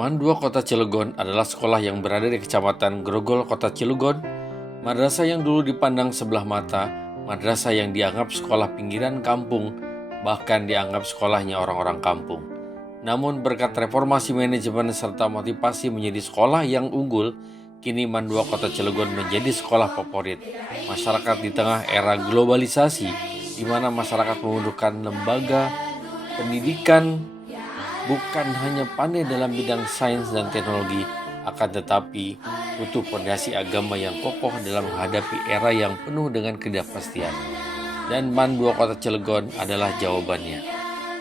Man 2 Kota Cilegon adalah sekolah yang berada di Kecamatan Grogol, Kota Cilegon. Madrasah yang dulu dipandang sebelah mata, madrasah yang dianggap sekolah pinggiran kampung, bahkan dianggap sekolahnya orang-orang kampung. Namun berkat reformasi manajemen serta motivasi menjadi sekolah yang unggul, kini Man 2 Kota Cilegon menjadi sekolah favorit masyarakat di tengah era globalisasi, di mana masyarakat membutuhkan lembaga pendidikan bukan hanya pandai dalam bidang sains dan teknologi, akan tetapi butuh fondasi agama yang kokoh dalam menghadapi era yang penuh dengan ketidakpastian. Dan Man 2 Kota Cilegon adalah jawabannya.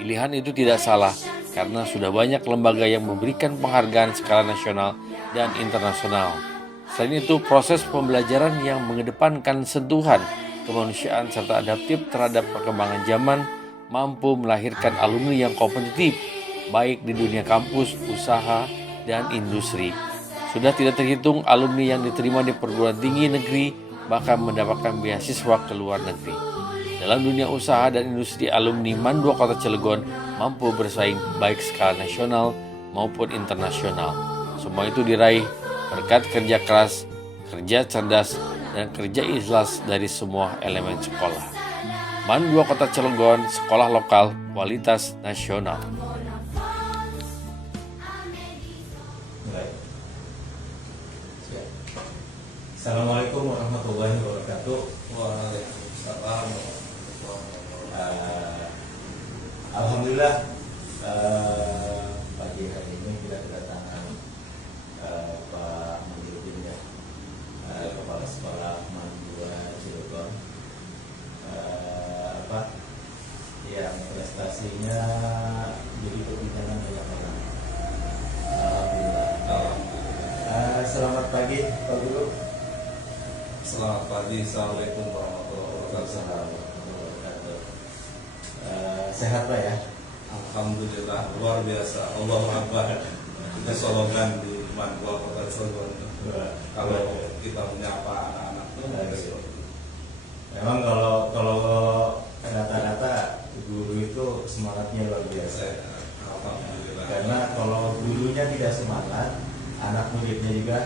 Pilihan itu tidak salah, karena sudah banyak lembaga yang memberikan penghargaan skala nasional dan internasional. Selain itu, proses pembelajaran yang mengedepankan sentuhan kemanusiaan serta adaptif terhadap perkembangan zaman mampu melahirkan alumni yang kompetitif, baik di dunia kampus, usaha, dan industri. Sudah tidak terhitung alumni yang diterima di perguruan tinggi negeri, bahkan mendapatkan beasiswa ke luar negeri. Dalam dunia usaha dan industri, alumni Man 2 Kota Cilegon mampu bersaing baik skala nasional maupun internasional. Semua itu diraih berkat kerja keras, kerja cerdas, dan kerja ikhlas dari semua elemen sekolah. Man 2 Kota Cilegon, sekolah lokal, kualitas nasional. Assalamualaikum warahmatullahi wabarakatuh. Waalaikumsalam. Alhamdulillah pagi hari ini kita kedatangan Pak Muhyiddin, Kepala Sekolah Man 2 Cilegon, yang prestasinya jadi perbincangan banyak orang. Alhamdulillah. Selamat pagi Pak Guru. Selamat pagi. Assalamualaikum warahmatullahi wabarakatuh. Sehat Pak ya? Alhamdulillah, luar biasa. Allahu Akbar. Kita slogan di Man 2 Kota Cilegon. Kalau kita menyapa anak-anak itu, memang kalau rata-rata guru itu semangatnya luar biasa. Alhamdulillah. Karena kalau gurunya tidak semangat, anak muridnya juga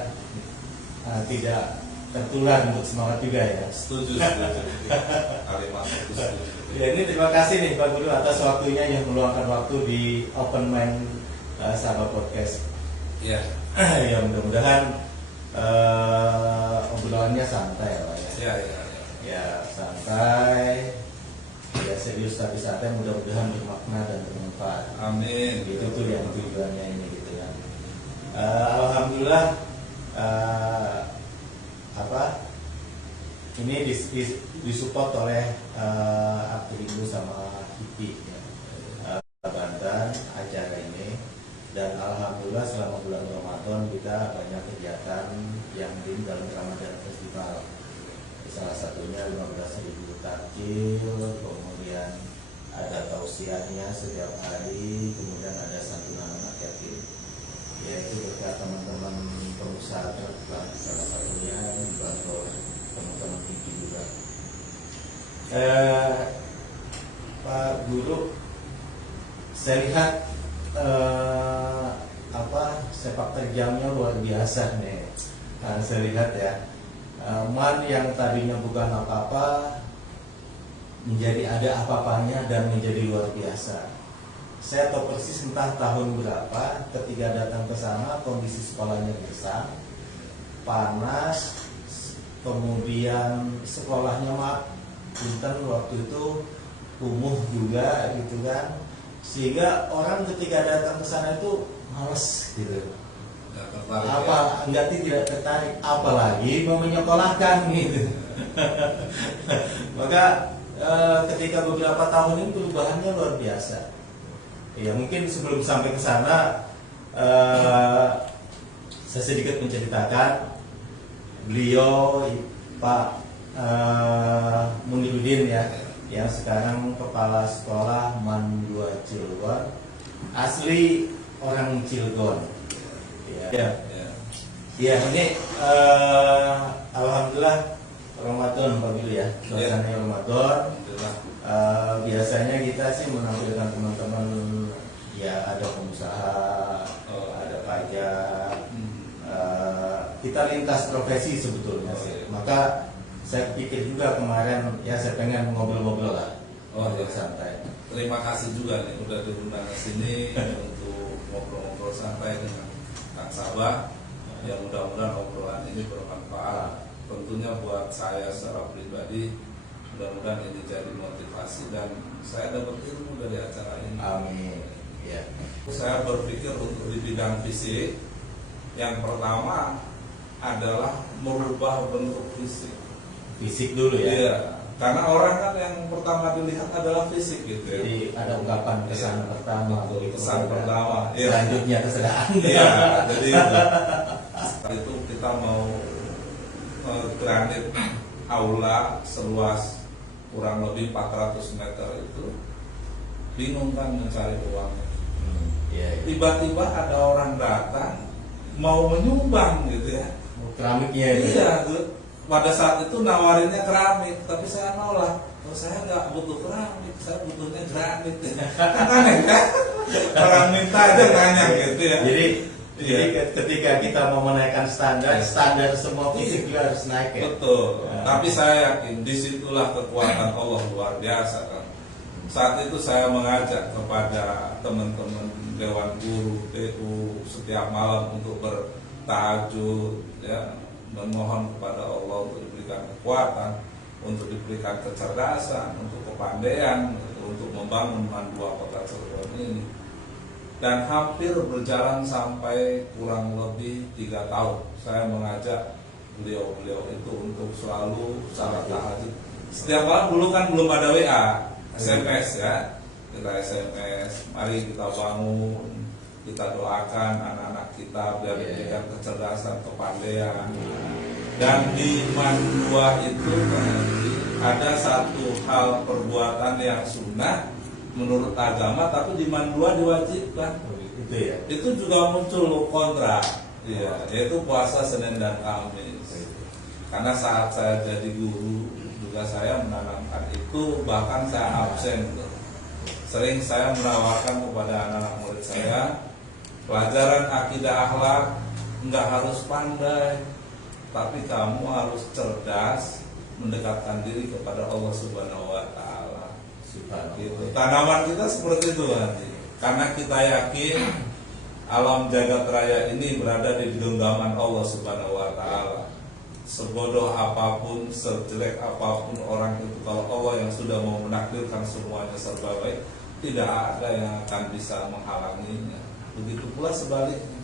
tidak tertular untuk semangat juga ya. Setuju. Kalimat itu setuju. Ya, ini terima kasih nih Pak Guru atas waktunya yang meluangkan waktu di Open Mind Sahabat Podcast. Ya. Ya mudah-mudahan obrolannya santai ya Pak ya. Ya santai, ya serius tapi santai, mudah-mudahan bermakna dan bermanfaat. Amin. Itu tuh yang tujuannya ini gitu ya. Alhamdulillah ini disupport oleh Aktivindo sama HIPI ya, Banten acara ini, dan alhamdulillah selama bulan Ramadan kita banyak kegiatan yang di dalam Ramadan Festival. Salah satunya 15.000 takjil, kemudian ada tausiahnya setiap hari, kemudian ada santunan anak yatim. Yaitu berkat teman-teman pengusaha terbuka, salah satunya dibantu teman-teman tinggi juga. Pak Guru, saya lihat sepak terjangnya luar biasa nih. Saya lihat ya, Man yang tadinya bukan apa-apa menjadi ada apa-apanya dan menjadi luar biasa. Saya tahu persis entah tahun berapa ketika datang ke sana kondisi sekolahnya gersang, panas, kemudian sekolahnya punten waktu itu kumuh juga gitu kan, sehingga orang ketika datang ke sana itu males gitu. Tidak tertarik, apalagi mau menyekolahkan gitu. Maka ketika beberapa tahun ini perubahannya luar biasa. Ya mungkin sebelum sampai ke sana saya sedikit menceritakan beliau Pak Muhyiddin ya, yang sekarang kepala sekolah Man 2 Cilegon, asli orang Cilegon. Ya ini alhamdulillah Ramadan Pak Guru ya, suasananya Ramadan. Biasanya kita sih menampilkan teman-teman ya, ada pengusaha, ada Pak kita lintas profesi sebetulnya. Maka saya pikir juga kemarin ya saya pengen ngobrol-ngobrol lah. Iya. Santai. Terima kasih juga nih udah diundang ke sini untuk ngobrol-ngobrol santai dengan Kang Sabah. Ya mudah-mudahan obrolan ini bermanfaat. Tentunya buat saya secara pribadi, mudah-mudahan ini jadi motivasi dan saya dapat ilmu dari acara ini. Amin. Ya. Saya berpikir untuk di bidang fisik, yang pertama adalah merubah bentuk fisik. Fisik dulu ya. Iya, karena orang kan yang pertama dilihat adalah fisik gitu ya. Jadi ada ungkapan kesan pertama. Betul, begitu. kesan pertama. Iya. Selanjutnya kesedaan. Iya, jadi itu kita mau granit aula seluas kurang lebih 400 meter itu bingung kan mencari uang. Iya. Tiba-tiba ada orang datang mau menyumbang gitu ya. Keramiknya itu. Iya, tuh. Pada saat itu nawarinnya keramik, tapi saya nolak. Oh, saya nggak butuh keramik, saya butuhnya granit. Kan aneh kan? Orang minta aja nanya gitu ya. Jadi Iya. ketika kita mau menaikkan standar semua fisik juga harus naik ya. Betul. Ya. Tapi saya yakin disitulah kekuatan Allah luar biasa kan. Saat itu saya mengajak kepada teman-teman Dewan Guru TU setiap malam untuk bertahajud, ya, memohon kepada Allah untuk diberikan kekuatan, untuk diberikan kecerdasan, untuk kepandaian, untuk membangun Mandua Kota Cilegon ini. Dan hampir berjalan sampai kurang lebih 3 tahun. Saya mengajak beliau-beliau itu untuk selalu salat tahajud. Setiap malam dulu kan belum ada WA, SMS ya. Kita SMS, mari kita bangun, kita doakan anak-anak kita biar diberikan kecerdasan, kepandaian. Dan di Mandua itu ada satu hal perbuatan yang sunnah menurut agama, tapi di Mandua diwajibkan. Itu ya. Itu juga muncul kontra, ya, yaitu puasa Senin dan Kamis. Karena saat saya jadi guru juga saya menanamkan itu, bahkan saya absen. Sering saya menawarkan kepada anak-anak murid saya, pelajaran akidah akhlak nggak harus pandai, tapi kamu harus cerdas mendekatkan diri kepada Allah Subhanahu Wa Taala. Gitu. Tanaman kita seperti itu nanti, karena kita yakin alam jagat raya ini berada di genggaman Allah Subhanahu Wa Taala. Sebodoh apapun, sejelek apapun orang itu, kalau Allah yang sudah mau menakdirkan semuanya serba baik, tidak ada yang akan bisa menghalanginya. Begitu pula sebaliknya,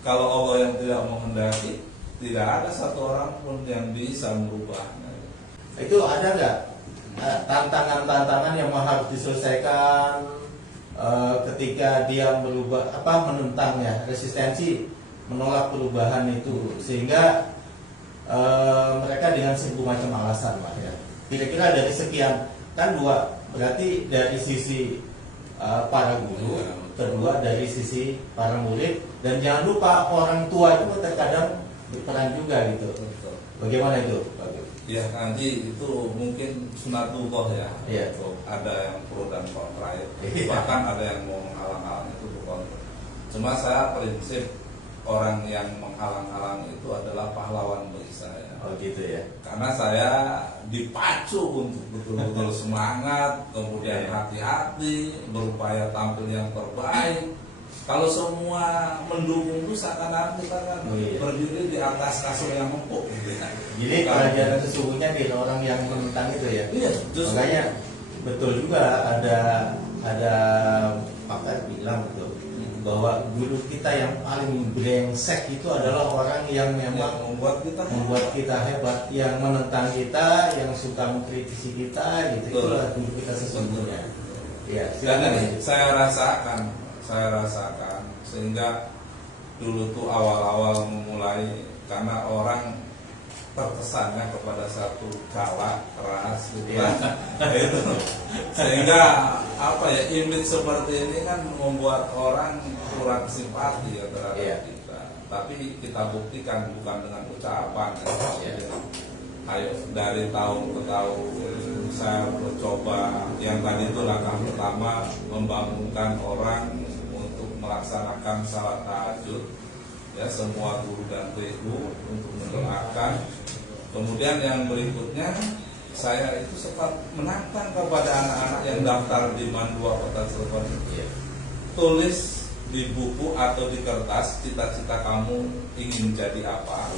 kalau Allah yang tidak menghendaki, tidak ada satu orang pun yang bisa merubahnya. Itu ada nggak tantangan-tantangan yang harus diselesaikan ketika dia merubah menentangnya, resistensi menolak perubahan itu, sehingga mereka dengan seribu macam alasan lah ya. Kira-kira dari sekian kan dua, berarti dari sisi para guru, kedua dari sisi para murid, dan jangan lupa orang tua itu terkadang berperan juga gitu. Bagaimana itu, Pak? Ya nanti itu mungkin sunatullah ya. Iya. Ada yang pro dan kontra ya. Iya. Bahkan ada yang mau menghalang-halang itu kontra. Cuma saya prinsip orang yang menghalang-halang itu adalah pahlawan bagi saya. Oh gitu ya. Karena saya dipacu untuk betul-betul semangat, kemudian hati-hati, berupaya tampil yang terbaik. Kalau semua mendukung itu seakan-akan kita kan berdiri di atas kasur yang empuk gitu ya. Jadi pelajaran sesungguhnya di orang yang menentang itu ya. Iya, justru. Makanya betul juga ada pakar bilang gitu bahwa guru kita yang paling brengsek itu adalah orang yang memang membuat kita hebat, yang menentang kita, yang suka mengkritisi kita gitu. Betul. Itulah guru kita sesungguhnya. Iya. Dan silakan. ini saya rasakan sehingga dulu tuh awal-awal memulai, karena orang terkesannya kepada satu galak keras gitu kan. Itu sehingga image seperti ini kan membuat orang kurang simpati ya terhadap kita. Tapi kita buktikan bukan dengan ucapan ya. Ayo dari tahun ke tahun saya mencoba, yang tadi itu langkah pertama, membangunkan orang untuk melaksanakan salat tahajud ya semua guru dan TU untuk mendoakan. Kemudian yang berikutnya, saya itu sempat menantang kepada anak-anak yang daftar di MAN 2 Kota Cilegon, tulis di buku atau di kertas cita-cita kamu ingin jadi apa.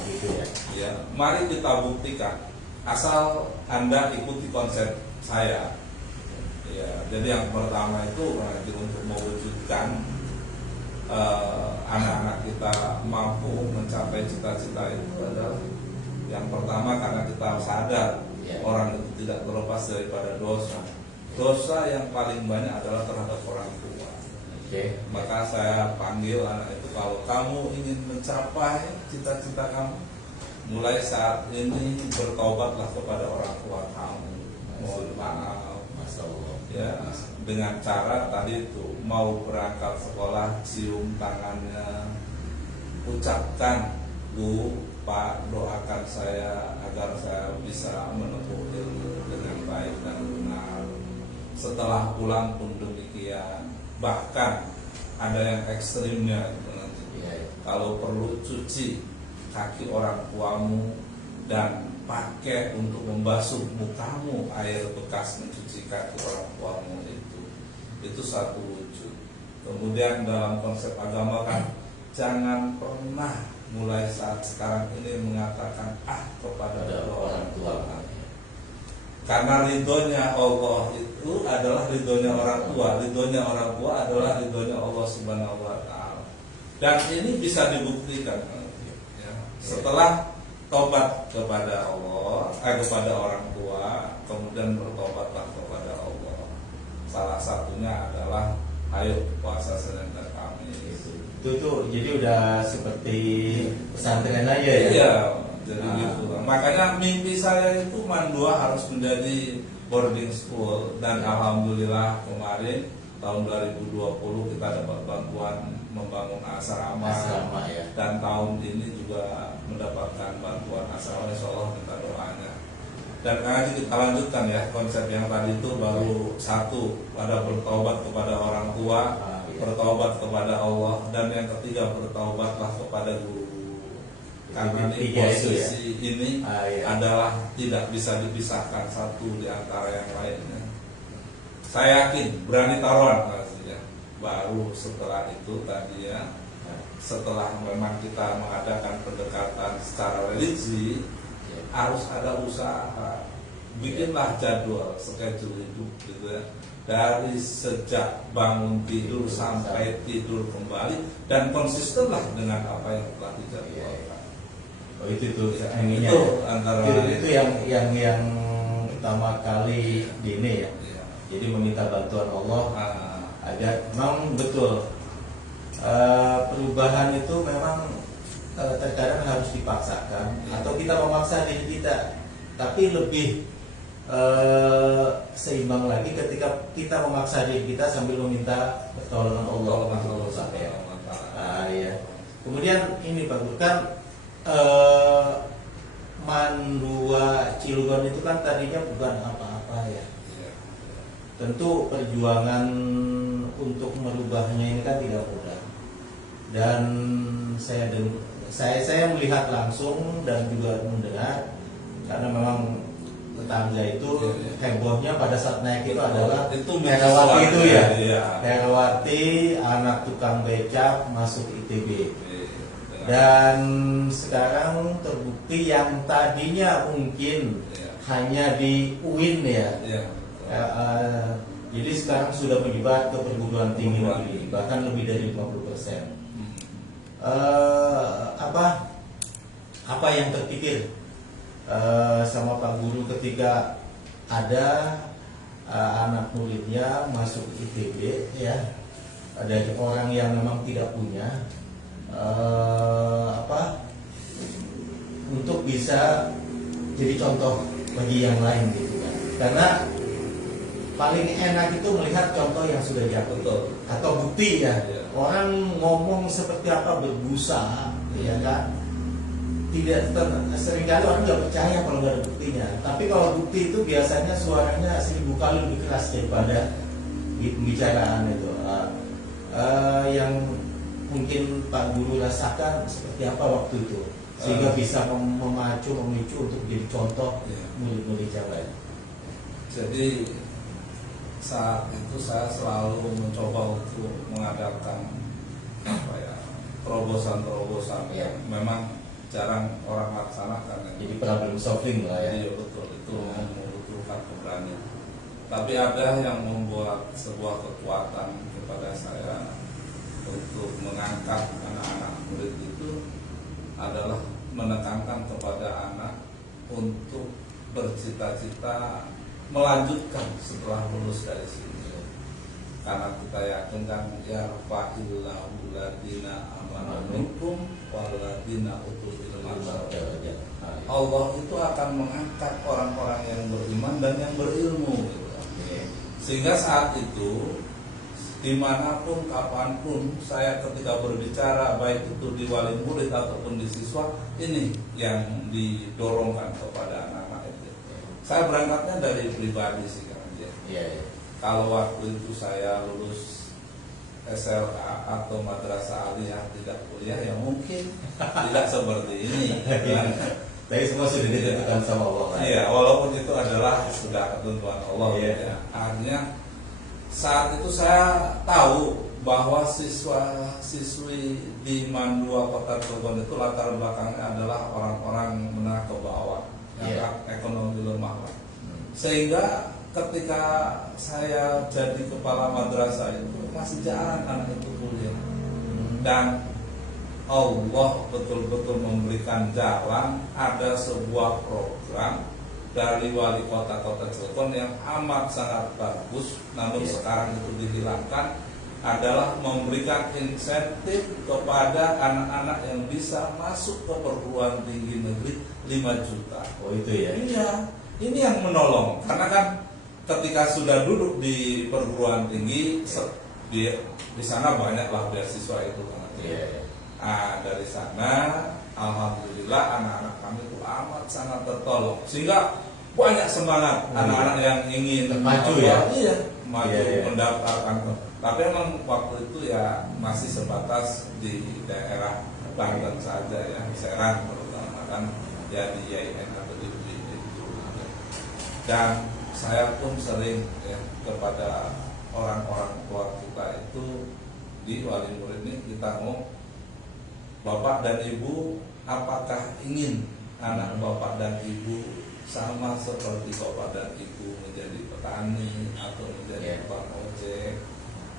Ya, mari kita buktikan asal Anda ikuti konsep saya. Ya, jadi yang pertama itu untuk mewujudkan anak-anak kita mampu mencapai cita-cita itu adalah yang pertama karena kita sadar orang itu tidak terlepas daripada dosa. Dosa yang paling banyak adalah terhadap orang tua. Maka saya panggil anak itu, kalau kamu ingin mencapai cita-cita kamu, mulai saat ini bertobatlah kepada orang tua kamu. Mohon maaf, ya, dengan cara tadi itu mau berangkat sekolah cium tangannya, ucapkan, Bu, Pak, doakan saya agar saya bisa menempuh ilmu dengan baik dan benar. Setelah pulang pun demikian. Bahkan ada yang ekstrimnya gitu nanti. Kalau perlu cuci kaki orang tuamu dan pakai untuk membasuh mukamu air bekas mencuci kaki orang tuamu itu satu wujud. Kemudian dalam konsep agama kan jangan pernah mulai saat sekarang ini mengatakan kepada orang tua. Karena ridhonya Allah itu adalah ridhonya orang tua. Ridhonya orang tua adalah ridhonya Allah Subhanahu wa Ta'ala. Dan ini bisa dibuktikan ya, setelah tobat kepada Allah, kepada orang tua, kemudian bertobatlah kepada Allah. Salah satunya adalah ayo puasa Senin dan Kamis. Itu jadi udah seperti pesantren aja ya. Iya, jadi gitu. Makanya mimpi saya itu MAN 2 harus menjadi boarding school, dan alhamdulillah kemarin tahun 2020 kita dapat bantuan membangun asrama ya. Dan tahun ini juga mendapatkan bantuan asrama, insyaallah minta doanya. Dan karena kita lanjutkan ya, konsep yang tadi itu baru satu, ada bertobat kepada orang tua, bertobat kepada Allah, dan yang ketiga bertobatlah kepada guru. Karena ini posisi ini adalah tidak bisa dipisahkan satu di antara yang lainnya. Saya yakin berani taruhan ya. Baru setelah itu tadi ya, setelah memang kita mengadakan pendekatan secara religi, harus ada usaha. Bikinlah jadwal, schedule hidup gitu ya. Dari sejak bangun tidur sampai tidur kembali, dan konsistenlah dengan apa yang telah dijadwalkan. Itu itu antara itu yang pertama kali di ini ya. Jadi meminta bantuan Allah agar memang betul perubahan itu memang terkadang harus dipaksakan atau kita memaksa diri kita, tapi lebih seimbang lagi ketika kita memaksa diri kita sambil meminta pertolongan Allah. Ya. Kemudian ini Pak Guru, kan MAN 2 Cilegon itu kan tadinya bukan apa-apa ya. Tentu perjuangan untuk merubahnya ini kan tidak mudah. Dan saya melihat langsung dan juga mendengar, karena memang tetangga itu hebohnya pada saat naik itu adalah Herawati itu ya. Herawati anak tukang becak masuk ITB. Dan sekarang terbukti yang tadinya mungkin hanya di UIN ya. Jadi sekarang sudah menyebar ke perguruan tinggi negeri, bahkan lebih dari 50%. Apa yang terpikir sama Pak Guru ketika ada anak muridnya masuk ITB ya, ada orang yang memang tidak punya untuk bisa jadi contoh bagi yang lain gitu kan. Karena paling enak itu melihat contoh yang sudah diambil atau bukti ya. Orang ngomong seperti apa berbusa ya kan. Seringkali orang nggak percaya kalau nggak ada buktinya. Tapi kalau bukti itu biasanya suaranya 1000 kali lebih keras daripada di pembicaraan itu. Yang mungkin Pak Guru rasakan seperti apa waktu itu sehingga bisa memicu untuk jadi contoh Iya. murid-murid yang lain? Jadi saat itu saya selalu mencoba untuk mengadakan apa ya, terobosan-terobosan yang memang jarang orang laksanakan. Jadi problem solving lah ya. Iya betul, itu membutuhkan keberanian. Tapi ada yang membuat sebuah kekuatan kepada saya untuk mengangkat anak-anak murid itu adalah menekankan kepada anak untuk bercita-cita melanjutkan setelah lulus dari sini. Karena kita yakin kan ya fa'illahu ladina amanu minkum waladina utul ilma. Allah itu akan mengangkat orang-orang yang beriman dan yang berilmu gitu. Sehingga saat itu dimanapun, kapanpun saya ketika berbicara, baik itu di wali murid ataupun di siswa, ini yang didorongkan kepada anak-anak itu. Saya berangkatnya dari pribadi sih kan. Iya. Kalau waktu itu saya lulus SLA atau madrasah aliyah tidak kuliah, ya mungkin tidak seperti ini. Tapi semua sudah ditentukan sama Allah. Iya, walaupun itu adalah sudah ketentuan Allah. Iya. Ya. Akhirnya saat itu saya tahu bahwa siswa-siswi di Mandua Kota Cilegon itu latar belakangnya adalah orang-orang menengah ke bawah, yang ekonomi lemah. Sehingga ketika saya jadi kepala madrasah itu masih jarang anak itu kuliah. Dan Allah betul-betul memberikan jalan, ada sebuah program dari wali kota Cilegon yang amat sangat bagus, namun sekarang itu dihilangkan, adalah memberikan insentif kepada anak-anak yang bisa masuk ke perguruan tinggi negeri 5 juta. Oh itu ya? Iya, ini yang menolong, karena kan ketika sudah duduk di perguruan tinggi, di sana banyaklah beasiswa itu kan. Nah, dari sana alhamdulillah anak-anak kami itu amat sangat tertolong, sehingga banyak semangat anak-anak yang ingin maju ya, maju mendaftarkan. Tapi memang waktu itu ya masih sebatas di daerah Banten saja ya, Serang terutama kan ya di IAIN atau di UIN itu. Dan saya pun sering ya kepada orang-orang tua kita itu di wali murid ini kita mau, Bapak dan Ibu, apakah ingin anak Bapak dan Ibu sama seperti Bapak dan Ibu menjadi petani atau menjadi tukang ojek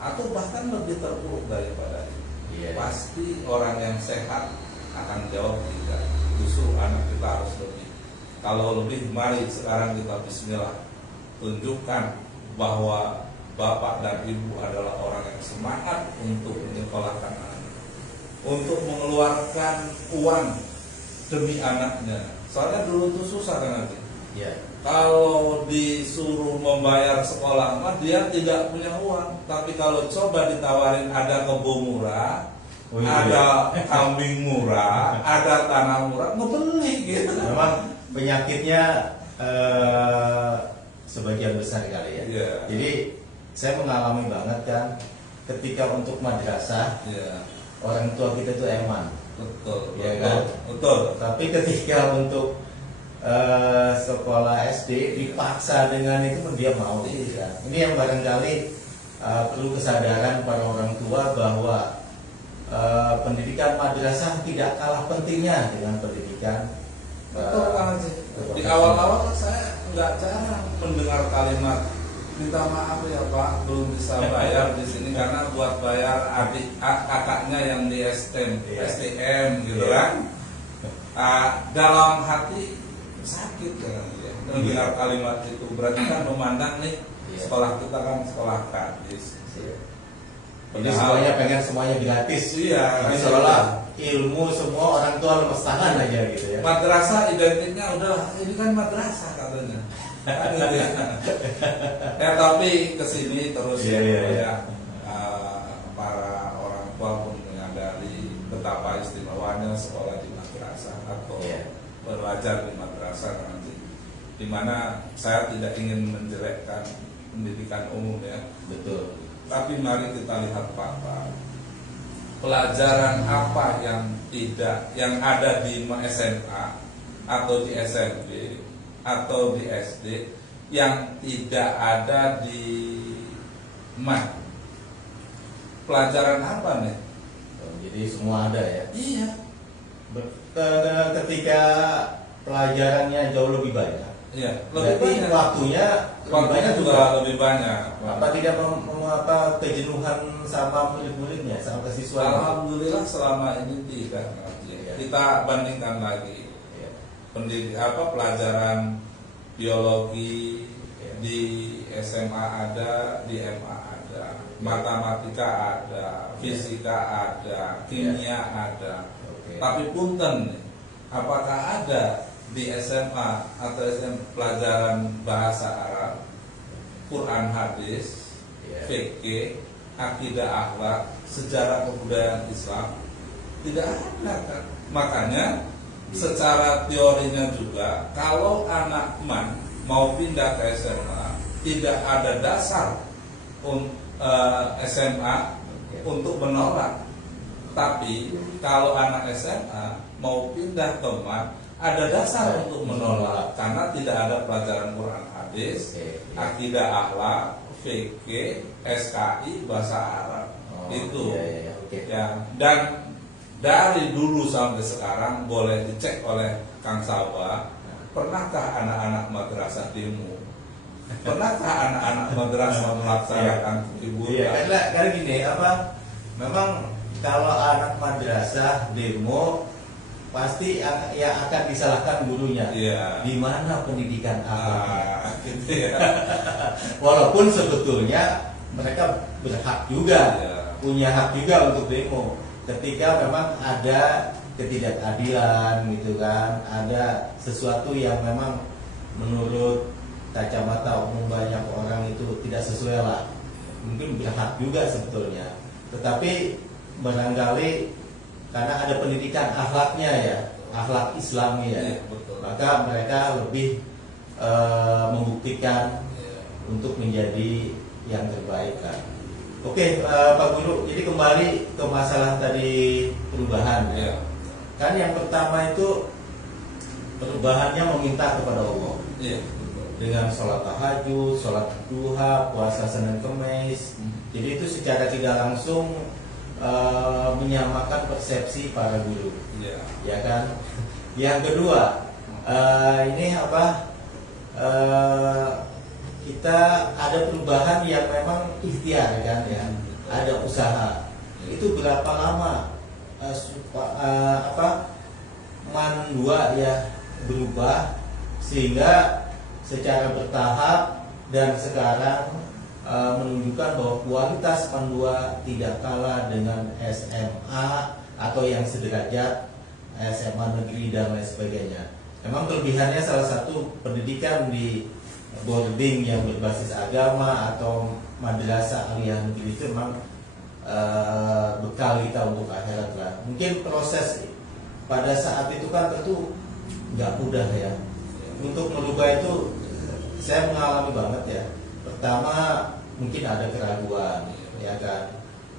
atau bahkan lebih terpuruk daripada itu? Pasti orang yang sehat akan jawab tidak. Justru anak kita harus lebih. Kalau lebih, mari sekarang kita bismillah, tunjukkan bahwa Bapak dan Ibu adalah orang yang semangat untuk menyekolahkan anak, untuk mengeluarkan uang demi anaknya. Soalnya dulu tuh susah kan nanti. Kalau disuruh membayar sekolah mah dia tidak punya uang. Tapi kalau coba ditawarin ada kebun murah, ada kambing murah, ada tanah murah, ngebeli gitu. Memang penyakitnya sebagian besar kali ya. Jadi saya mengalami banget kan, ketika untuk madrasah orang tua kita itu eman. Betul, ya kan? Betul. Tapi ketika untuk sekolah SD dipaksa dengan itu pun dia mau. Ini yang barangkali perlu kesadaran para orang tua bahwa pendidikan madrasah tidak kalah pentingnya dengan pendidikan. Betul banget sih. Di awal-awal saya nggak jarang mendengar kalimat minta maaf ya Pak, belum bisa bayar di sini karena buat bayar adik kakaknya yang di STM gitu kan. Dalam hati sakit kan ya. Mendengar kalimat itu berarti kan memandang nih sekolah kita kan sekolah gratis. Jadi semuanya pengen semuanya gratis. Jadi seolah ilmu semua orang tua lepas tangan aja gitu ya. Madrasah identiknya udah ini kan madrasah katanya. Ya tapi kesini terus para orang tua pun menyadari betapa istimewanya sekolah di madrasah atau belajar di madrasah nanti. Dimana saya tidak ingin menjelekkan pendidikan umum ya. Betul. Tapi mari kita lihat fakta. pelajaran apa yang ada di SMA atau di SMP atau di SD yang tidak ada di MAN? Pelajaran apa nih? Jadi semua ada ya. Iya. Ketika pelajarannya jauh lebih banyak, Iya, lebih berarti banyak. waktunya Juga lebih banyak. Apa tidak kejenuhan sama murid-muridnya, sama siswa? Alhamdulillah selama ini tidak. Iya. Kita bandingkan lagi pelajaran biologi di SMA ada, di MA ada, matematika ada, fisika ada, kimia ada. Tapi punten nih, apakah ada di SMA atau SMP pelajaran bahasa Arab, Quran hadis, fikih, akidah akhlak, sejarah kebudayaan Islam? Tidak ada kan? Makanya secara teorinya juga, kalau anak MAN mau pindah ke SMA, tidak ada dasar SMA untuk menolak. Tapi kalau anak SMA mau pindah ke MAN, ada dasar untuk menolak karena tidak ada pelajaran Quran hadis, akidah akhlak, fikih, SKI, bahasa Arab. Itu. Ya. Dan dari dulu sampai sekarang boleh dicek oleh Kang Sabah, pernahkah anak-anak madrasah demo? Pernahkah anak-anak madrasah melaksanakan ibu? Iya, karena gini memang kalau anak madrasah demo pasti yang akan disalahkan gurunya. Iya. Di mana pendidikan akhlaknya? Gitu ya. Walaupun sebetulnya mereka berhak juga, punya hak juga untuk demo. Ketika memang ada ketidakadilan gitu kan, ada sesuatu yang memang menurut kacamata umum banyak orang itu tidak sesuai lah, mungkin berhak juga sebetulnya. Tetapi barangkali karena ada pendidikan akhlaknya ya, akhlak Islami ya, maka mereka lebih membuktikan untuk menjadi yang terbaik kan. Oke, Pak Guru, jadi kembali ke masalah tadi perubahan ya. Kan yang pertama itu perubahannya meminta kepada Allah. Dengan sholat tahajud, sholat duha, puasa Senin Kemis. Jadi itu secara tidak langsung menyamakan persepsi para guru. Ya kan? Yang kedua, kita ada perubahan yang memang ikhtiar kan ya, ada usaha. Itu berapa lama MAN 2 ya berubah sehingga secara bertahap dan sekarang menunjukkan bahwa kualitas MAN 2 tidak kalah dengan SMA atau yang sederajat SMA negeri dan lain sebagainya. Memang kelebihannya salah satu pendidikan di boarding yang berbasis agama atau madrasah aliyah negeri itu memang bekal kita untuk akhirat lah. Mungkin proses pada saat itu kan tentu nggak mudah ya. Untuk merubah itu saya mengalami banget ya. Pertama mungkin ada keraguan ya kan.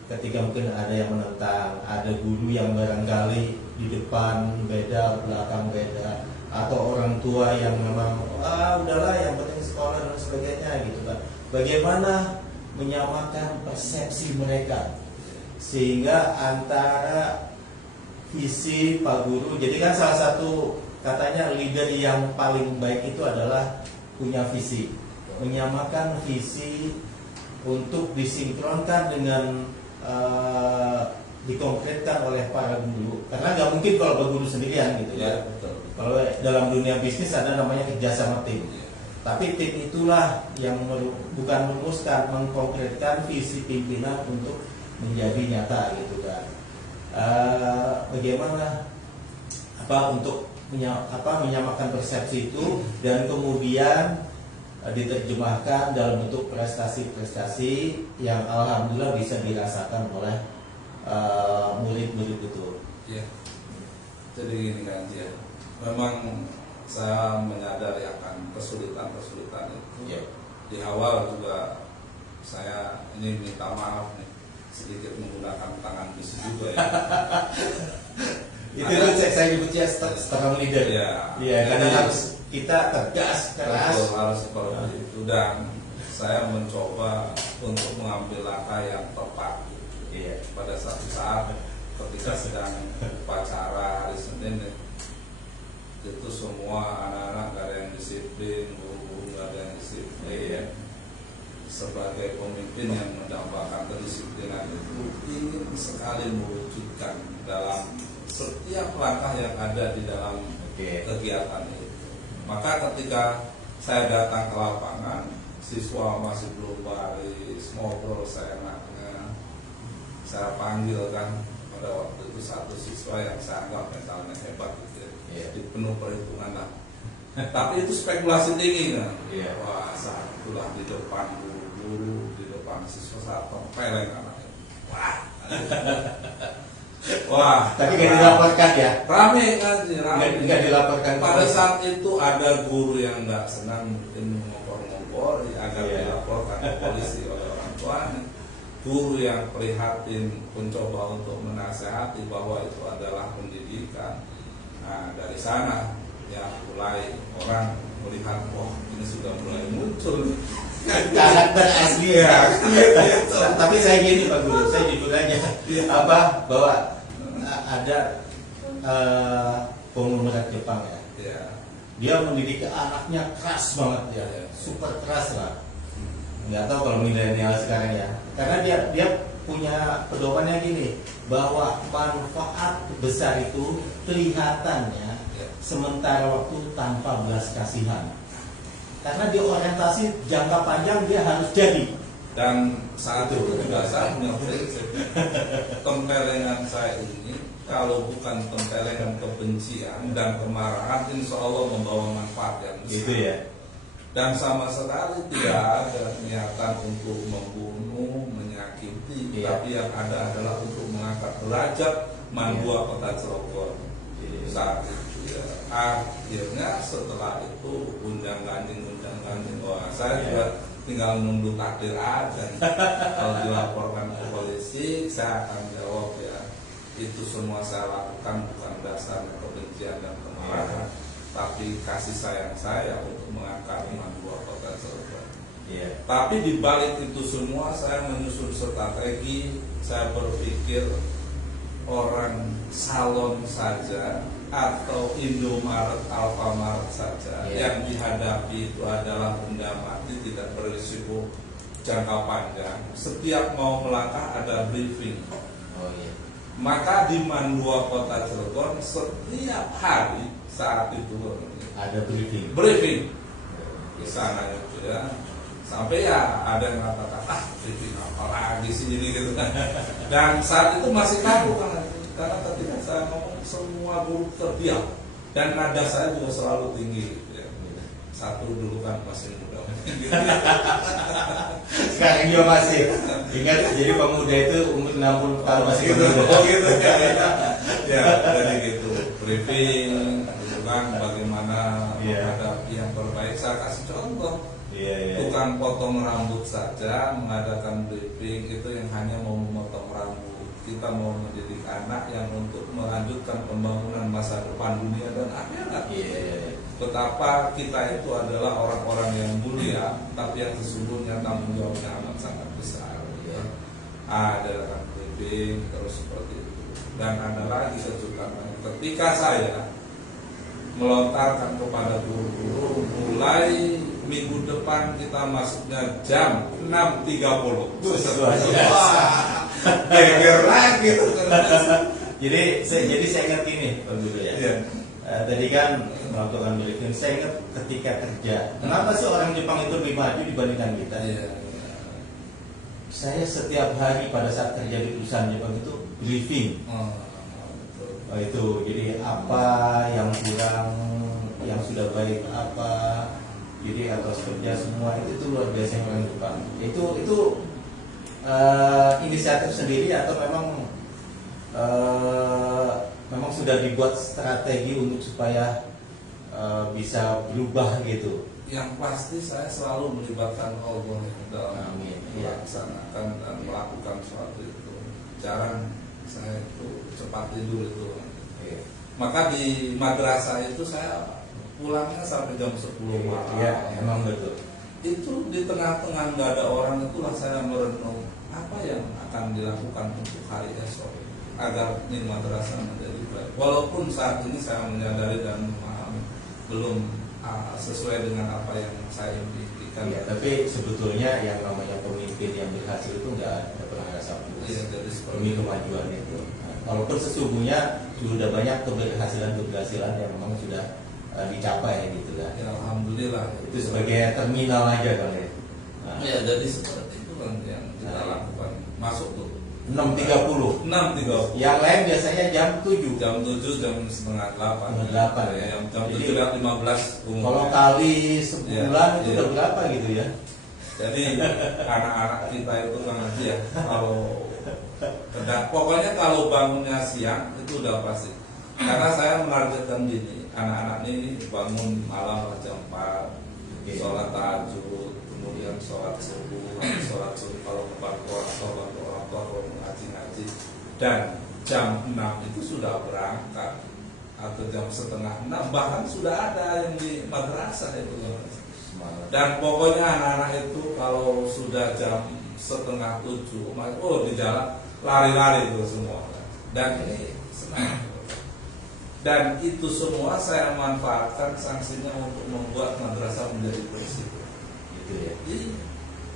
Ketika mungkin ada yang menentang, ada guru yang barangkali di depan beda, belakang beda, atau orang tua yang memang udahlah yang penting sekolah dan sebagainya gitu kan. Bagaimana menyamakan persepsi mereka sehingga antara visi Pak Guru, jadi kan salah satu katanya leader yang paling baik itu adalah punya visi, menyamakan visi untuk disinkronkan dengan dikonkretkan oleh para guru, karena nggak mungkin kalau Pak Guru sendirian gitu ya. Betul. Kalau dalam dunia bisnis ada namanya kerjasama tim. Tapi tim itulah yang bukan merumuskan, mengkonkretkan visi pimpinan untuk menjadi nyata gitu kan. Bagaimana untuk menyamakan persepsi itu dan kemudian diterjemahkan dalam bentuk prestasi-prestasi yang alhamdulillah bisa dirasakan oleh murid-murid itu. Ya. Jadi gini kan ya. Memang saya menyadari akan kesulitan itu. Di awal juga saya ini minta maaf nih sedikit menggunakan tangan besi juga ya. Itu tuh saya nyebutnya strong leader. Iya. Iya, karena Jadi, harus kita tegas, keras. betul, harus seperti itu, dan saya mencoba untuk mengambil langkah yang tepat. Iya. Pada satu saat ketika sedang upacara hari Senin itu semua anak-anak gak ada yang disiplin, guru-guru gak ada yang disiplin. Iya. Sebagai pemimpin yang mendambakan kedisiplinan itu ingin sekali mewujudkan dalam setiap langkah yang ada di dalam kegiatan itu. Maka ketika saya datang ke lapangan, siswa masih belum baris, ngobrol seenaknya, saya panggil kan pada waktu itu satu siswa yang saya anggap mentalnya hebat gitu ya, di penuh perhitungan lah. Tapi itu spekulasi tinggi kan. Wah, saat itulah di depan guru-guru, di depan siswa saya tempeleng anaknya. Wah, Tapi nggak dilaporkan ya? rame kan sih, rame. Nggak dilaporkan. Pada saat itu ada guru yang nggak senang, mungkin ngompor-ngompor agar dilaporkan ke polisi oleh orang tuanya. Guru yang prihatin mencoba untuk menasehati bahwa itu adalah pendidikan. Nah, dari sana ya mulai orang melihat, wah ini sudah mulai muncul Karakter asli ya. gitu. Tapi saya gini Pak Guru, saya jujur aja bahwa ada pengumuman Jepang ya. Ya. Dia mendidik anaknya keras banget ya, super keras lah. Nggak tahu kalau milenial sekarang ya, karena dia punya pedomannya gini, bahwa manfaat besar itu kelihatannya sementara waktu tanpa belas kasihan. Karena dia orientasi jangka panjang dia harus jadi. Dan saat itu juga saya punya prinsip, tempelengan saya ini kalau bukan tempelengan kebencian dan kemarahan, insya Allah membawa manfaat yang besar. Gitu ya. Dan sama sekali tidak ada niatan untuk membunuh, menyakiti, tapi yang ada adalah untuk mengangkat derajat Mandua Kota Cilegon saat itu. Ya. Akhirnya setelah itu undang ganjing, wah saya juga tinggal nunggu takdir aja. Kalau dilaporkan ke polisi, saya akan jawab ya, itu semua saya lakukan bukan dasarnya kebencian dan kemarahan, tapi kasih sayang saya untuk mengangkat Mandua Kota Cilegon. Tapi di balik itu semua saya menyusun strategi. Saya berpikir orang salon saja atau Indomaret, Alfamaret saja yang dihadapi itu adalah benda mati, tidak berisiko jangka panjang. Setiap mau melangkah ada briefing. Maka di Mandua Kota Cilegon setiap hari saat itu Ada briefing di sana itu ya. Sampai ya ada yang kata-kata, briefing apa lagi sih ini gitu kan. Dan saat itu masih kaku kan, karena ketika saya ngomong semua guru terdiam dan nada saya juga selalu tinggi gitu ya. Satu dulu kan masih muda. Sekarang dia masih ingat, jadi pemuda itu umur 60 tahun masih gitu. pemuda. Gitu kan. Ya, jadi gitu. Briefing gitu kan, bagaimana menghadapi yang terbaik. Saya kasih contoh. Tukang potong rambut saja mengadakan briefing itu yang hanya mau memotong rambut. Kita mau mendidik anak yang untuk melanjutkan pembangunan masa depan dunia dan akhirat. Betapa kita itu adalah orang-orang yang mulia, tapi yang sesungguhnya tanggung jawabnya amat sangat besar. Ada briefing terus seperti itu. Dan ada lagi kejutan ketika saya melontarkan kepada guru-guru, mulai minggu depan kita masuknya jam 6.30. Wah, geger lagi tuh. Jadi saya ingat ini Pak Guru ya. Tadi kan melakukan briefing, saya ingat ketika kerja. Kenapa sih orang Jepang itu lebih maju dibandingkan kita? Saya setiap hari pada saat kerja di perusahaan Jepang itu briefing. Itu jadi apa yang kurang, yang sudah baik apa, jadi atas kerja semua itu luar biasa yang orang Jepang. Itu inisiatif sendiri atau memang sudah dibuat strategi untuk supaya bisa berubah gitu. yang pasti saya selalu melibatkan Allah dalam Amin. melaksanakan dan melakukan sesuatu itu. Jarang saya itu cepat tidur itu. Iya. Maka di madrasah itu saya pulangnya sampai jam 10 malam. Iya, emang betul. Itu di tengah-tengah nggak ada orang, itulah saya merenung apa yang akan dilakukan untuk hari esok agar ini madrasah menjadi baik. Walaupun saat ini saya menyadari dan memahami belum sesuai dengan apa yang saya impikan. Iya, tapi sebetulnya yang namanya pemimpin yang berhasil itu nggak pernah rasa puas. Iya, jadi seperti Demi kemajuan itu. Nah, walaupun sesungguhnya sudah banyak keberhasilan yang memang sudah dicapai gitu kan. ya, alhamdulillah. Itu sebagai terminal aja kan ya. Nah, Ya, jadi seperti itu kan yang kita lakukan. Masuk tuh 6.30. 6.30. Yang lain biasanya jam 7. Jam 7, jam setengah 8. Setengah 8, ya. Yang jam Jadi, 7 lewat 15 umumnya. Kalau kali sebulan Iya, itu iya. udah berapa gitu ya? Jadi anak-anak kita itu kan nanti ya kalau pokoknya kalau bangunnya siang itu udah pasti. Karena saya menargetkan gini, anak-anak ini bangun malam jam 4, sholat tahajud, kemudian sholat subuh kalau ke Bangkok, sholat orang tua kalau ngaji-ngaji, dan jam 6 itu sudah berangkat atau jam setengah 6 bahkan sudah ada yang di madrasah itu. Dan pokoknya anak-anak itu kalau sudah jam setengah 7, oh di jalan lari-lari itu semua. Dan ini senang. Dan itu semua saya manfaatkan sanksinya untuk membuat madrasah menjadi bersih. Gitu ya.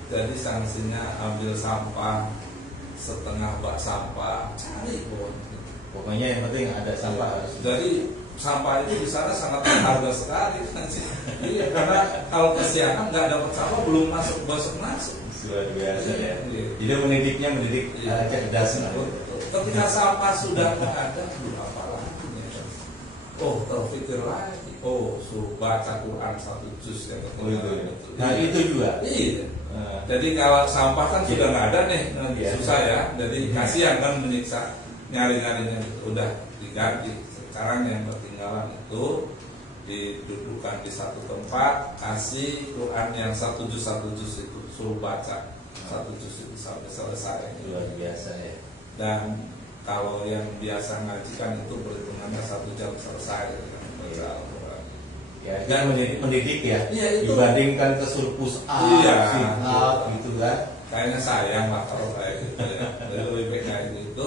Jadi sanksinya ambil sampah setengah bak sampah, cari pohon. Pokoknya yang penting ada sampah harus. Jadi sampah itu di sana sangat berharga sekali kan sih. Iya, karena kalau kesiangan nggak dapat sampah belum masuk masuk. Luar biasa ya. Iya. Jadi mendidiknya mendidik Iya. cerdas. Ketika sampah sudah nggak ada, apa lagi? Oh, terpikir lagi. Oh, suruh baca Quran 1 juz yang Oh, itu ya. ketinggalan. Nah itu juga. Iya. Jadi kalau sampah kan sudah nggak ada nih, Iya. susah ya. Jadi kasihan kan menyiksa nyari-nyarinya gitu. Udah diganti. Sekarang yang ketinggalan itu didudukkan di satu tempat, kasih Quran yang 1 juz itu, suruh baca 1 juz itu sampai selesai. Luar biasa ya. Dan kalau yang biasa ngaji kan itu perhitungannya 1 jam selesai baca Al-Quran. Ya, dan mendidik ya. Iya, itu. Dibandingkan ke surplus A, Iya. sit up gitu kan. Kayaknya sayang lah kalau kayak gitu ya. Jadi lebih baik kayak gitu.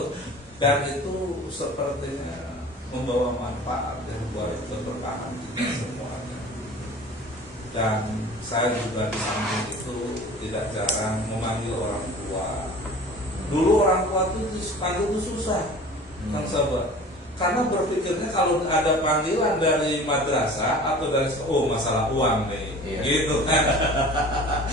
Dan itu sepertinya membawa manfaat ya buat keberkahan kita semuanya. Dan saya juga di samping itu tidak jarang memanggil orang tua. Dulu orang tua itu dipanggil itu susah, kan sahabat. Karena berpikirnya kalau ada panggilan dari madrasah atau dari masalah uang nih, Iya. gitu kan.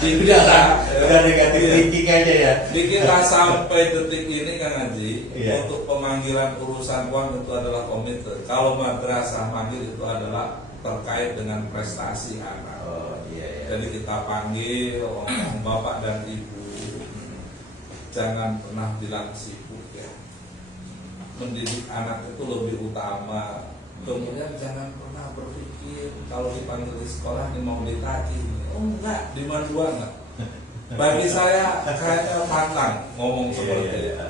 Udah negatif thinking aja ya. Dikira sampai detik ini kan Haji, Iya. untuk pemanggilan urusan uang itu adalah komite. Kalau madrasah manggil itu adalah terkait dengan prestasi anak. Oh iya ya. Jadi kita panggil orang bapak dan ibu, jangan pernah bilang sibuk ya. Mendidik anak itu lebih utama. Kemudian jangan pernah berpikir kalau dipanggil di sekolah ini mau ditagih. Oh enggak, dimandu banget. Bagi saya kayaknya pantang ngomong seperti itu.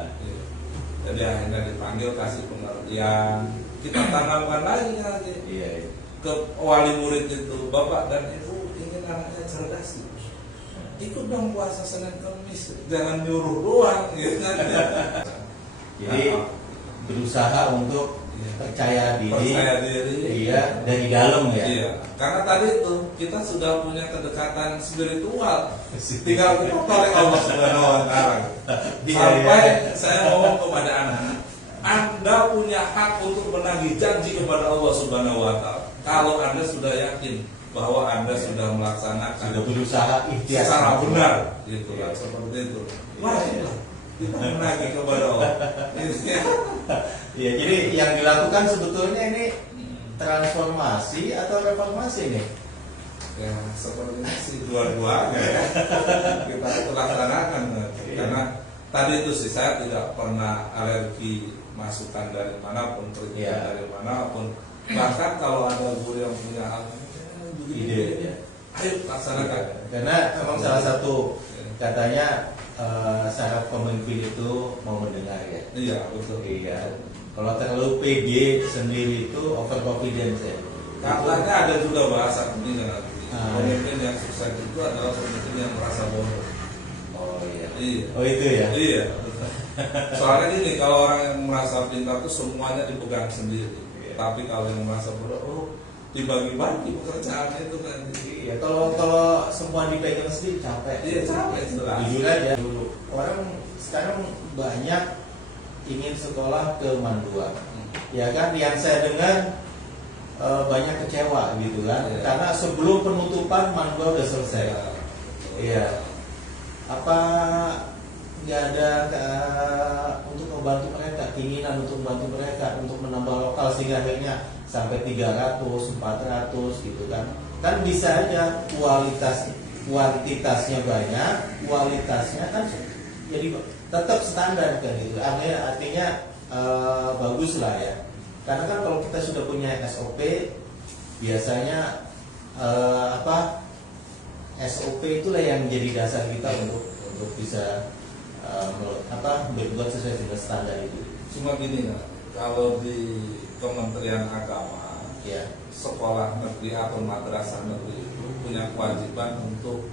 Jadi akhirnya dipanggil, kasih pengertian. Kita tanamkan lagi Iya. ke wali murid itu, bapak dan ibu ingin anaknya cerdas. Ikut dong puasa Senin Kamis, jangan nyuruh doang gitu kan. Jadi berusaha untuk percaya diri, iya, dari dalam ya. Iya, karena tadi itu kita sudah punya kedekatan spiritual, tinggal kita tarik Allah Subhanahu Wa Taala. Sampai saya ngomong kepada anak, Anda punya hak untuk menagih janji kepada Allah Subhanahu Wa Taala. Kalau Anda sudah yakin bahwa Anda sudah melaksanakan, sudah berusaha ikhtiar secara benar, gitu lah, seperti itu. Wajib kita menagih kepada Allah. Ya, jadi yang dilakukan sebetulnya ini transformasi atau reformasi nih? Ya sepertinya sih dua-duanya ya. Kita itu laksanakan karena tadi itu sih saya tidak pernah alergi masukan dari manapun, kritikan dari manapun. Bahkan kalau ada guru yang punya ide ya. ayo laksanakan. Karena memang salah satu katanya syarat pemimpin itu mau mendengar ya. Iya betul. Iya. Kalau terlalu PG sendiri itu overconfidence ya. Katanya ada juga bahasa ini nanti. Ah, Pemimpin yang sukses itu adalah pemimpin yang merasa bodoh. Oh iya. Iya. Oh itu ya. Iya. Betul. Soalnya gini, kalau orang yang merasa pintar itu semuanya dipegang sendiri. Iya. Tapi kalau yang merasa bodoh, oh dibagi-bagi pekerjaan itu nanti. Iya. Kalau semua dipegang sendiri capek. Iya capek jelas. Jujur aja dulu orang sekarang banyak ingin sekolah ke Mandua. Ya kan, yang saya dengar banyak kecewa gitu kan, Iya. karena sebelum penutupan Mandua udah selesai. Iya. Apa nggak ada untuk membantu mereka, keinginan untuk membantu mereka untuk menambah lokal sehingga akhirnya sampai 300, 400 gitu kan? Kan bisa aja kuantitasnya banyak, kualitasnya kan jadi tetap standar kan gitu. Artinya bagus lah ya. Karena kan kalau kita sudah punya SOP, biasanya SOP itulah yang menjadi dasar kita untuk bisa berbuat sesuai dengan standar itu. Cuma gini ya, kalau di Kementerian Agama, Ya. sekolah negeri atau madrasah negeri itu punya kewajiban untuk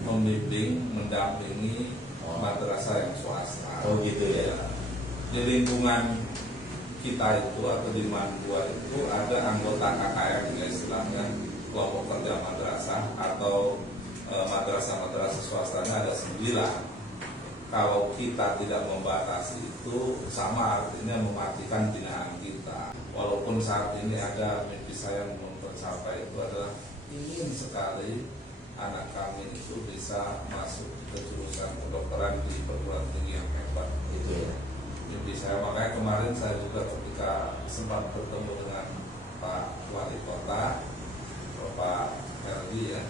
membimbing, mendampingi madrasah yang swasta. Oh gitu ya. Di lingkungan kita itu atau di Mandua itu ada anggota KKR juga istilahnya, kelompok kerja madrasah atau madrasah-madrasah swastanya ada 9. Kalau kita tidak membatasi itu sama artinya mematikan binaan kita. Walaupun saat ini ada mimpi saya yang belum tercapai, itu adalah ingin sekali anak kami itu bisa masuk ke jurusan kedokteran di perguruan tinggi yang hebat. Itu ya. Mimpi saya, makanya kemarin saya juga ketika sempat bertemu dengan Pak Wali Kota, Bapak Herdi ya,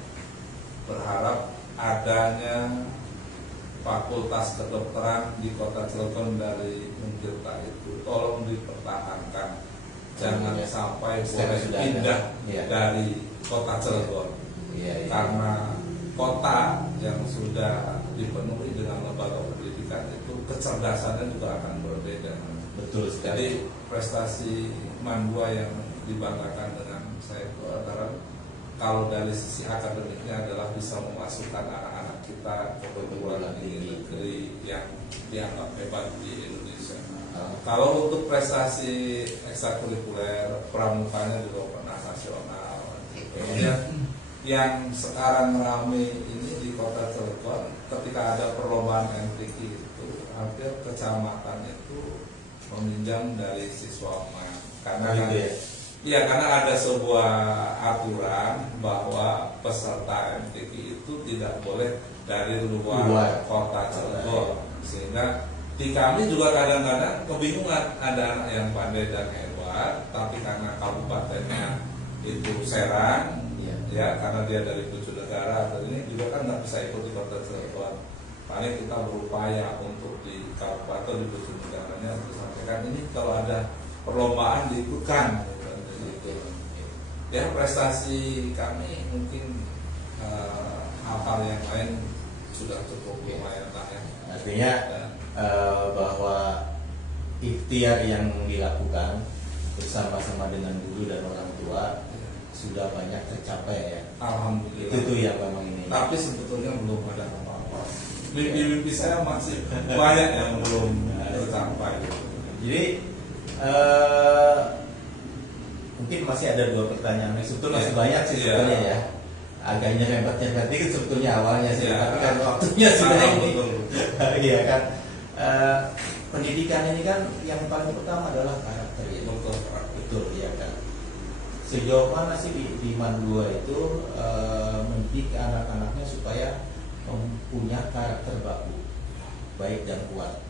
berharap adanya Fakultas Kedokteran di Kota Cilegon dari Untirta itu tolong dipertahankan, jangan Ya. sampai Sekarang boleh sudah pindah ada. Ya. dari Kota Cilegon. Iya, iya. Karena kota yang sudah dipenuhi dengan lembaga pendidikan itu kecerdasannya juga akan berbeda. Betul Jadi sekali. prestasi Mandua yang dibanggakan dengan saya itu adalah kalau dari sisi akademiknya adalah bisa memasukkan anak-anak kita ke perguruan tinggi negeri yang dianggap hebat di Indonesia. Kalau untuk prestasi ekstrakurikuler, pramukanya juga pernah nasional. Kemudian yang sekarang ramai ini di Kota Cilegon, ketika ada perlombaan MTQ itu hampir kecamatan itu meminjam dari siswa UMAN. Karena kan, iya, karena ada sebuah aturan bahwa peserta MTQ itu tidak boleh dari luar Kota Cilegon, sehingga di kami juga kadang-kadang kebingungan, ada anak yang pandai dan hebat, tapi karena kabupatennya itu Serang, ya karena dia dari tujuh negara atau ini juga kan nggak bisa ikut di Kota Cilegon. Paling kita berupaya untuk di kabupaten di tujuh negaranya untuk sampaikan ini kalau ada perlombaan diikutkan. Ya prestasi kami mungkin hal-hal yang lain sudah cukup lumayan lah ya. Artinya bahwa ikhtiar yang dilakukan bersama-sama dengan guru dan orang tua sudah banyak tercapai ya. Alhamdulillah. Itu yang memang ini. Tapi sebetulnya belum ada apa-apa. Mimpi-mimpi saya masih banyak yang belum tercapai. Jadi mungkin masih ada 2 pertanyaan. Sebetulnya masih banyak sih sebetulnya ya. Agak nyerempet-nyerempet dikit sebetulnya awalnya sih, tapi kan waktunya sudah ini. Iya kan. Pendidikan ini kan yang paling pertama adalah karakter ya. Betul ya kan. Sejauh mana sih di Mandua itu mendidik anak-anaknya supaya mempunyai karakter baku, baik dan kuat.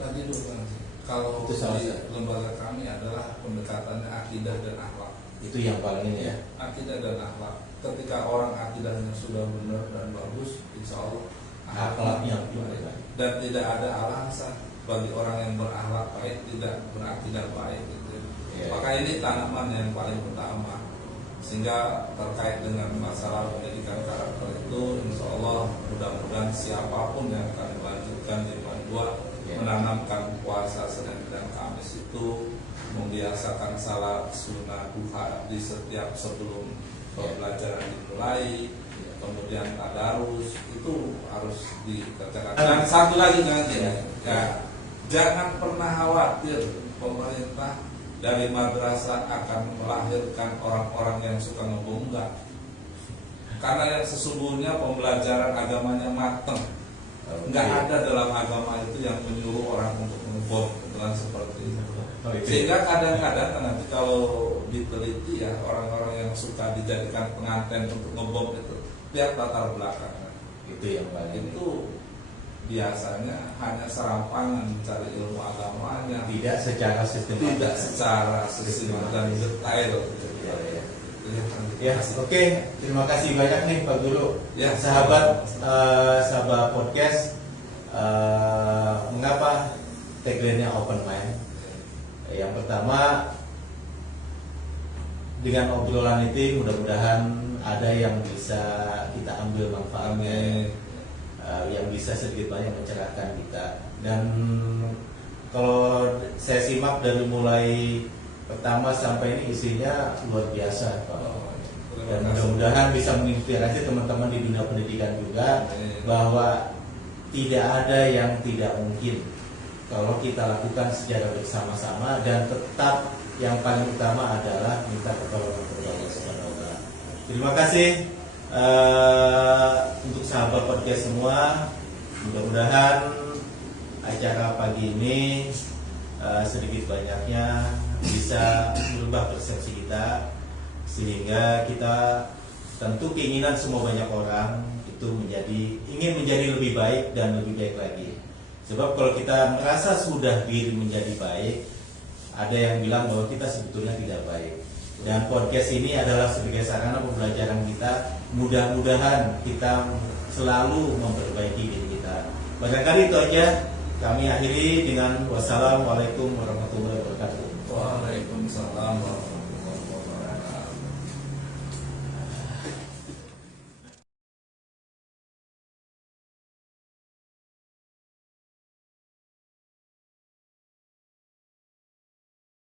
Tadi dulu kan kalau Itu salah di satu. lembaga kami adalah pendekatannya akidah dan akhlak. Itu yang paling ini ya. Akidah dan akhlak. Ketika orang akidahnya sudah benar dan bagus, insya Allah Akhlaknya juga baik. baik. Dan tidak ada alasan bagi orang yang berakhlak baik tidak berakidah baik gitu. Iya. Maka ini tanaman yang paling utama. Sehingga terkait dengan masalah pendidikan karakter itu, insya Allah mudah-mudahan siapapun yang akan melanjutkan di Mandua menanamkan puasa Senin dan Kamis itu, membiasakan salat sunnah duha di setiap sebelum pembelajaran dimulai, kemudian tadarus itu harus dikerjakan. Dan satu lagi ya, jangan pernah khawatir pemerintah dari madrasah akan melahirkan orang-orang yang suka ngebom, enggak. Karena yang sesungguhnya pembelajaran agamanya mateng. Enggak ada dalam agama itu yang menyuruh orang untuk ngebom dengan seperti itu. Sehingga kadang-kadang nanti kalau diteliti ya, orang-orang yang suka dijadikan pengantin untuk ngebom itu lihat latar belakang. Itu yang paling Itu biasanya hanya serampangan mencari ilmu agamanya, tidak secara sistematis. tidak secara sistematis dan detail. Ya, oke. Terima kasih banyak nih Pak Guru. Ya, sahabat podcast. Mengapa tagline-nya open mind? Yang pertama, dengan obrolan itu mudah-mudahan ada yang bisa kita ambil manfaatnya, yang bisa sedikit banyak mencerahkan kita. Dan kalau saya simak dari mulai pertama sampai ini isinya luar biasa, Pak. Dan mudah-mudahan bisa menginspirasi teman-teman di dunia pendidikan juga, bahwa tidak ada yang tidak mungkin kalau kita lakukan secara bersama-sama, dan tetap yang paling utama adalah minta pertolongan kepada Allah Subhanahu wa Ta'ala. Terima kasih untuk sahabat podcast semua. Mudah-mudahan acara pagi ini sedikit banyaknya bisa merubah persepsi kita, sehingga kita, tentu keinginan semua banyak orang itu ingin menjadi lebih baik dan lebih baik lagi. Sebab kalau kita merasa sudah diri menjadi baik, ada yang bilang bahwa kita sebetulnya tidak baik. Dan podcast ini adalah sebagai sarana pembelajaran kita. Mudah-mudahan kita selalu memperbaiki diri kita. Barangkali itu aja. Kami akhiri dengan wassalamualaikum warahmatullahi wabarakatuh.